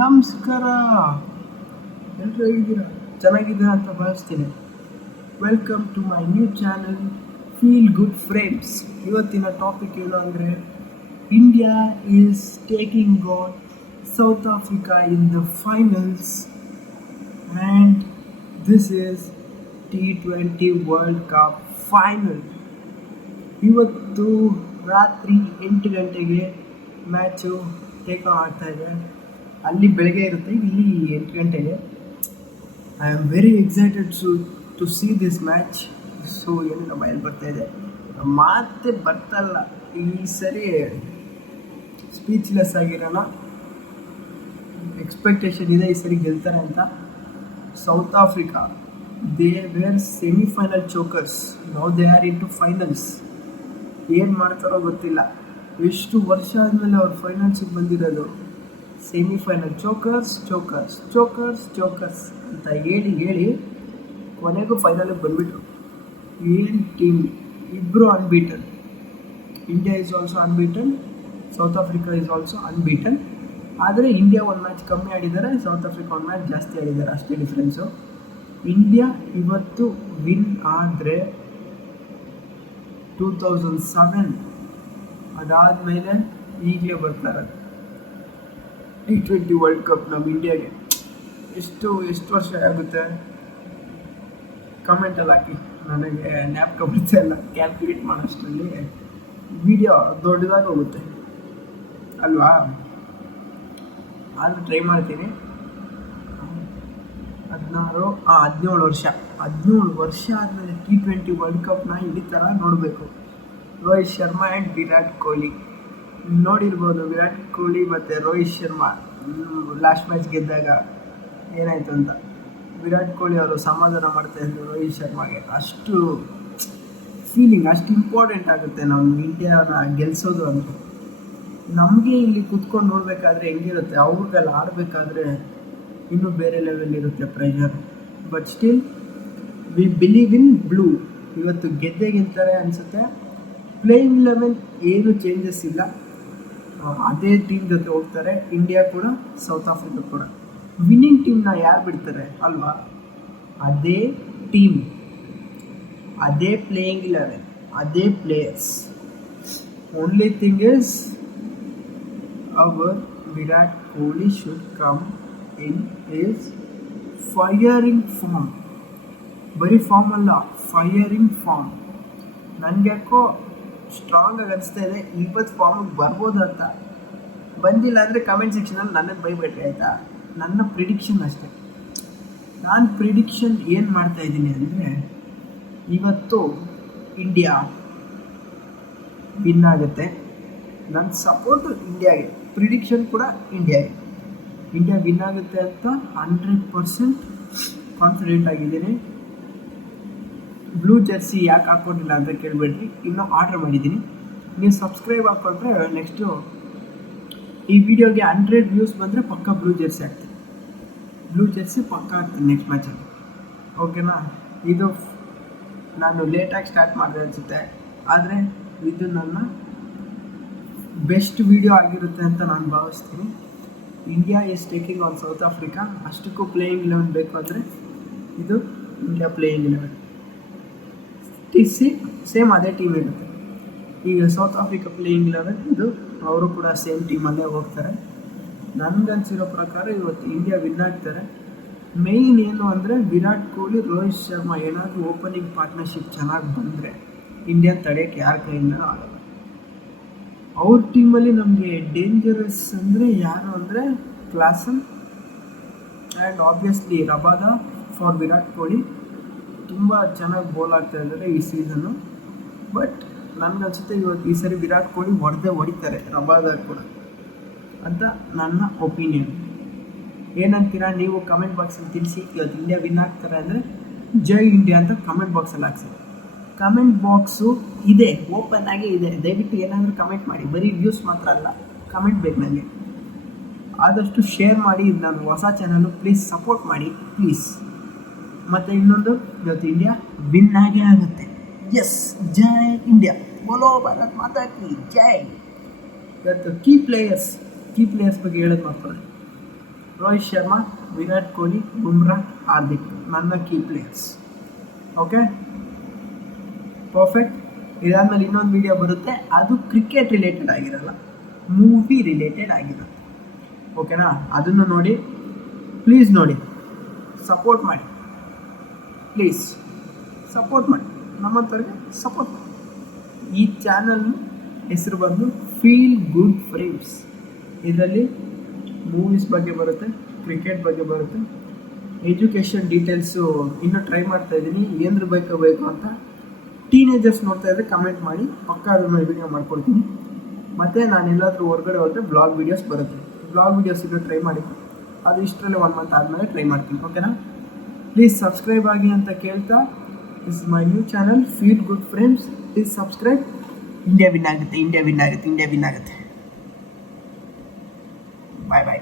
ನಮಸ್ಕಾರ, ಎಲ್ಲರೂ ಹೇಗಿದ್ದೀರಾ? ಚೆನ್ನಾಗಿದ್ದೀರಾ ಅಂತ ಭಾವಿಸ್ತೀನಿ. Welcome to my new channel feel good frames. ಇವತ್ತಿನ ಟಾಪಿಕ್ ಏನು ಅಂದರೆ, India is taking on South Africa in the finals and this is T20 world cup final. ಇವತ್ತು ರಾತ್ರಿ 8 ಗಂಟೆಗೆ ಮ್ಯಾಚು ಟೇಕ್ ಆನ್ ಆಗ್ತಾ ಇದೆ. ಅಲ್ಲಿ ಬೆಳಗ್ಗೆ ಇರುತ್ತೆ, ಇಲ್ಲಿ 8 ಗಂಟೆಗೆ. I am very excited to see this match. So ಏನಿಲ್ಲ, ಬಯಲು ಬರ್ತಾಯಿದೆ, ಮಾತೇ ಬರ್ತಲ್ಲ. ಈ ಸರಿ ಸ್ಪೀಚ್ಲೆಸ್ ಆಗಿರೋಣ. ಎಕ್ಸ್ಪೆಕ್ಟೇಷನ್ ಇದೆ ಈ ಸರಿ ಗೆಲ್ತಾರೆ ಅಂತ. South Africa, they were semifinal chokers, now they are into finals. ಏನು ಮಾಡ್ತಾರೋ ಗೊತ್ತಿಲ್ಲ. ಎಷ್ಟು ವರ್ಷ ಆದಮೇಲೆ ಅವ್ರು ಫೈನಲ್ಸಿಗೆ ಬಂದಿರೋದು. Semifinal chokers chokers chokers chokers ಅಂತ ಹೇಳಿ ಕೊನೆಗೂ ಫೈನಲಿಗೆ ಬಂದುಬಿಟ್ರು. ಏನು ಟೀಮ್, ಇಬ್ಬರು unbeaten. India is also unbeaten, South Africa is also unbeaten. ಆದರೆ ಇಂಡಿಯಾ ಒಂದು ಮ್ಯಾಚ್ ಕಮ್ಮಿ ಆಡಿದ್ದಾರೆ, ಸೌತ್ ಆಫ್ರಿಕಾ ಒಂದು ಮ್ಯಾಚ್ ಜಾಸ್ತಿ ಆಡಿದ್ದಾರೆ, ಅಷ್ಟೇ ಡಿಫ್ರೆನ್ಸು. ಇಂಡಿಯಾ ಇವತ್ತು ವಿನ್ ಆದರೆ 2007, ಅದಾದಮೇಲೆ ಈಗಲೇ ಬರ್ತಾರೆ T20 ವರ್ಲ್ಡ್ ಕಪ್ ನಮ್ಮ ಇಂಡಿಯಾಗೆ. ಎಷ್ಟು ವರ್ಷ ಆಗುತ್ತೆ ಕಮೆಂಟಲ್ಲಿ ಹಾಕಿ, ನನಗೆ ಜ್ಞಾಪಕ ಬರ್ತಾ ಇಲ್ಲ. ಕ್ಯಾಲ್ಕುಲೇಟ್ ಮಾಡೋಷ್ಟರಲ್ಲಿ ವಿಡಿಯೋ ದೊಡ್ಡದಾಗಿ ಹೋಗುತ್ತೆ ಅಲ್ವಾ? ಆದರೂ ಟ್ರೈ ಮಾಡ್ತೀನಿ. 17 ವರ್ಷ ಆದಮೇಲೆ T20 ವರ್ಲ್ಡ್ ಕಪ್ನ ಈ ಥರ ನೋಡಬೇಕು. ರೋಹಿತ್ ಶರ್ಮಾ ಆ್ಯಂಡ್ ವಿರಾಟ್ ಕೊಹ್ಲಿ ನೋಡಿರ್ಬೋದು. ವಿರಾಟ್ ಕೊಹ್ಲಿ ಮತ್ತು ರೋಹಿತ್ ಶರ್ಮಾ ಲಾಸ್ಟ್ ಮ್ಯಾಚ್ ಗೆದ್ದಾಗ ಏನಾಯಿತು ಅಂತ ವಿರಾಟ್ ಕೊಹ್ಲಿ ಅವರು ಸಮಾಧಾನ ಮಾಡ್ತಾಯಿದ್ರು ರೋಹಿತ್ ಶರ್ಮಾಗೆ. ಅಷ್ಟು ಫೀಲಿಂಗ್, ಅಷ್ಟು ಇಂಪಾರ್ಟೆಂಟ್ ಆಗುತ್ತೆ ನಮ್ಮ ಇಂಡಿಯಾನ ಗೆಲ್ಲಿಸೋದು ಅಂತ. ನಮಗೆ ಇಲ್ಲಿ ಕುತ್ಕೊಂಡು ನೋಡಬೇಕಾದ್ರೆ ಹೆಂಗಿರುತ್ತೆ, ಅವ್ರಿಗೆಲ್ಲ ಆಡಬೇಕಾದ್ರೆ ಇನ್ನೂ ಬೇರೆ ಲೆವೆಲ್ ಇರುತ್ತೆ pressure. But still we believe in blue. ಇವತ್ತು ಗೆಲ್ತಾರೆ ಅನಿಸುತ್ತೆ. ಪ್ಲೇಯಿಂಗ್ 11 ಏನು ಚೇಂಜಸ್ ಇಲ್ಲ, ಅದೇ ಟೀಮ್ ಜೊತೆ ಹೋಗ್ತಾರೆ. ಇಂಡಿಯಾ ಕೂಡ ಸೌತ್ ಆಫ್ರಿಕಾ ಕೂಡ. ವಿನ್ನಿಂಗ್ ಟೀಮ್ನ ಯಾರು ಬಿಡ್ತಾರೆ ಅಲ್ವಾ? ಅದೇ ಟೀಮ್, ಅದೇ ಪ್ಲೇಯಿಂಗ್ 11, ಅದೇ players. Only thing is our Virat Kohli should come in is firing form. ಬರೀ ಫಾರ್ಮ್ ಅಲ್ಲ, ಫೈರಿಂಗ್ ಫಾರ್ಮ್. ನನಗೆ ಯಾಕೋ ಸ್ಟ್ರಾಂಗಾಗಿ ಅನಿಸ್ತಾ ಇದೆ ಇವತ್ತು ಫಾರ್ಮಿಗೆ ಬರ್ಬೋದು ಅಂತ. ಬಂದಿಲ್ಲ ಅಂದರೆ ಕಮೆಂಟ್ ಸೆಕ್ಷನಲ್ಲಿ ನನಗೆ ಬೈಬೇಡ್ರಿ ಆಯಿತಾ? ನನ್ನ ಪ್ರಿಡಿಕ್ಷನ್ ಅಷ್ಟೇ. ನಾನು ಪ್ರಿಡಿಕ್ಷನ್ ಏನು ಮಾಡ್ತಾಯಿದ್ದೀನಿ ಅಂದರೆ, ಇವತ್ತು ಇಂಡಿಯಾ ವಿನ್ ಆಗುತ್ತೆ. ನನ್ನ ಸಪೋರ್ಟು ಇಂಡಿಯಾಗೆ, ಪ್ರಿಡಿಕ್ಷನ್ ಕೂಡ ಇಂಡಿಯಾಗೆ. ಇಂಡಿಯಾ ವಿನ್ ಆಗುತ್ತೆ ಅಂತ 100% ಕಾನ್ಫಿಡೆಂಟ್ ಆಗಿದ್ದೀನಿ. ಬ್ಲೂ ಜರ್ಸಿ ಯಾಕೆ ಹಾಕ್ಕೊಂಡಿಲ್ಲ ಅಂತ ಕೇಳಬೇಡ್ರಿ, ಇನ್ನೂ ಆರ್ಡ್ರ್ ಮಾಡಿದ್ದೀನಿ. ನೀವು ಸಬ್ಸ್ಕ್ರೈಬ್ ಹಾಕ್ಕೊಂಡ್ರೆ ನೆಕ್ಸ್ಟು ಈ ವಿಡಿಯೋಗೆ 100 ವ್ಯೂಸ್ ಬಂದರೆ ಪಕ್ಕ ಬ್ಲೂ ಜರ್ಸಿ ಹಾಕ್ತೀನಿ. ಬ್ಲೂ ಜರ್ಸಿ ಪಕ್ಕ ಹಾಕ್ತೀನಿ ನೆಕ್ಸ್ಟ್ ಮ್ಯಾಚಲ್ಲಿ, ಓಕೆನಾ? ಇದು ನಾನು ಲೇಟಾಗಿ ಸ್ಟಾರ್ಟ್ ಮಾಡಿದೆ ಅನಿಸುತ್ತೆ, ಆದರೆ ಇದು ನನ್ನ ಬೆಸ್ಟ್ ವಿಡಿಯೋ ಆಗಿರುತ್ತೆ ಅಂತ ನಾನು ಭಾವಿಸ್ತೀನಿ. India is taking on South Africa. ಅಷ್ಟಕ್ಕೂ ಪ್ಲೇಯಿಂಗ್ 11 ಬೇಕು ಅಂದರೆ ಇದು ಇಂಡಿಯಾ ಪ್ಲೇಯಿಂಗ್ 11. ಸೇಮ್ ಅದೇ ಟೀಮ್ ಇರುತ್ತೆ. ಈಗ ಸೌತ್ ಆಫ್ರಿಕಾ ಪ್ಲೇಯಿಂಗ್ 11, ಇದು ಅವರು ಕೂಡ ಸೇಮ್ ಟೀಮಲ್ಲೇ ಹೋಗ್ತಾರೆ. ನನಗನ್ಸಿರೋ ಪ್ರಕಾರ ಇವತ್ತು ಇಂಡಿಯಾ ವಿನ್ ಆಗ್ತಾರೆ. ಮೇಯ್ನ್ ಏನು ಅಂದರೆ, ವಿರಾಟ್ ಕೊಹ್ಲಿ, ರೋಹಿತ್ ಶರ್ಮಾ ಏನಾದರೂ ಓಪನಿಂಗ್ ಪಾರ್ಟ್ನರ್ಶಿಪ್ ಚೆನ್ನಾಗಿ ಬಂದರೆ ಇಂಡಿಯಾ ತಡೆಯೋಕ್ಕೆ ಯಾರ ಕೈಯಿಂದ ಆಗಲ್ಲ. ಅವ್ರ ಟೀಮಲ್ಲಿ ನಮಗೆ ಡೇಂಜರಸ್ ಅಂದರೆ ಯಾರು ಅಂದರೆ Klaasen and obviously Rabada for Virat Kohli. ತುಂಬ ಚೆನ್ನಾಗಿ ಬೋಲ್ ಆಗ್ತಾ ಇದ್ದಾರೆ ಈ ಸೀಸನ್ನು. ಬಟ್ ನನಗನ್ಸುತ್ತೆ ಇವತ್ತು ಈ ಸರಿ ವಿರಾಟ್ ಕೊಹ್ಲಿ ಹೊಡಿತಾರೆ ರಬಾದ ಕೂಡ ಅಂತ ನನ್ನ ಒಪಿನಿಯನ್. ಏನಂತೀರಾ ನೀವು? ಕಮೆಂಟ್ ಬಾಕ್ಸಲ್ಲಿ ತಿಳಿಸಿ. ಇವತ್ತು ಇಂಡಿಯಾ ವಿನ್ ಆಗ್ತಾರೆ ಅಂದರೆ ಜೈ ಇಂಡಿಯಾ ಅಂತ ಕಮೆಂಟ್ ಬಾಕ್ಸಲ್ಲಿ ಹಾಕ್ಸಿ. ಕಮೆಂಟ್ ಬಾಕ್ಸು ಇದೆ, ಓಪನ್ ಆಗಿ ಇದೆ. ದಯವಿಟ್ಟು ಏನಾದರೂ ಕಮೆಂಟ್ ಮಾಡಿ, ಬರೀ ವ್ಯೂಸ್ ಮಾತ್ರ ಅಲ್ಲ, ಕಮೆಂಟ್ ಬೇಕು ನನಗೆ. ಆದಷ್ಟು ಶೇರ್ ಮಾಡಿ. ಇದು ನನ್ನ ಹೊಸ ಚಾನಲ್ಲು, ಪ್ಲೀಸ್ ಸಪೋರ್ಟ್ ಮಾಡಿ ಪ್ಲೀಸ್. ಮತ್ತು ಇನ್ನೊಂದು, ಇವತ್ತು ಇಂಡಿಯಾ ವಿನ್ ಆಗೇ ಆಗುತ್ತೆ. ಎಸ್, ಜೈ ಇಂಡಿಯಾ, ಬೋಲೋ ಭಾರತ್ ಮಾತಾ ಕಿ ಜೈ. ಇವತ್ತು ಕೀ ಪ್ಲೇಯರ್ಸ್ ಬಗ್ಗೆ ಹೇಳೋದು ಮಾತ್ರ ರೋಹಿತ್ ಶರ್ಮಾ, ವಿರಾಟ್ ಕೊಹ್ಲಿ, ಬುಮ್ರಾ, ಹಾರ್ದಿಕ್ ನನ್ನ ಕೀ ಪ್ಲೇಯರ್ಸ್. Okay, perfect. ಇದಾದ್ಮೇಲೆ ಇನ್ನೊಂದು ವಿಡಿಯೋ ಬರುತ್ತೆ, ಅದು ಕ್ರಿಕೆಟ್ ರಿಲೇಟೆಡ್ ಆಗಿರಲ್ಲ, ಮೂವಿ ರಿಲೇಟೆಡ್ ಆಗಿರುತ್ತೆ. ಓಕೆನಾ? ಅದನ್ನು ನೋಡಿ, ಪ್ಲೀಸ್ ನೋಡಿ, ಸಪೋರ್ಟ್ ಮಾಡಿ, ಪ್ಲೀಸ್ ಸಪೋರ್ಟ್ ಮಾಡಿ, ನಮ್ಮಂಥವ್ರಿಗೆ ಸಪೋರ್ಟ್ ಮಾಡಿ. ಈ ಚಾನಲ್ ಹೆಸರು ಬಂದು ಫೀಲ್ ಗುಡ್ ಫ್ರೇಮ್ಸ್. ಇದರಲ್ಲಿ ಮೂವೀಸ್ ಬಗ್ಗೆ ಬರುತ್ತೆ, ಕ್ರಿಕೆಟ್ ಬಗ್ಗೆ ಬರುತ್ತೆ, ಎಜುಕೇಷನ್ ಡೀಟೇಲ್ಸು ಇನ್ನೂ ಟ್ರೈ ಮಾಡ್ತಾ ಇದ್ದೀನಿ, ಏನಾದ್ರು ಬೇಕು ಅಂತ. ಟೀನೇಜರ್ಸ್ ನೋಡ್ತಾ ಇದ್ದರೆ ಕಮೆಂಟ್ ಮಾಡಿ, ಪಕ್ಕ ಅದ್ರ ಮೇಲೆ ವಿಡಿಯೋ ಮಾಡ್ಕೊಡ್ತೀನಿ. ಮತ್ತು ನಾನು ಎಲ್ಲಾದರೂ ಹೊರಗಡೆ ಹೋದರೆ ಬ್ಲಾಗ್ ವೀಡಿಯೋಸ್ ಬರುತ್ತೆ. ಬ್ಲಾಗ್ ವೀಡಿಯೋಸ್ ಇನ್ನೂ ಟ್ರೈ ಮಾಡಿ, ಅದು ಇಷ್ಟರಲ್ಲೇ 1 ಮಂತ್ ಆದಮೇಲೆ ಟ್ರೈ ಮಾಡ್ತೀನಿ. ಓಕೆನಾ? ಪ್ಲೀಸ್ ಸಬ್ಸ್ಕ್ರೈಬ್ ಆಗಿ ಅಂತ ಕೇಳ್ತಾ, this my new channel feel good frames. Please subscribe. India win ಆಗುತ್ತೆ. ಬಾಯ್ ಬಾಯ್.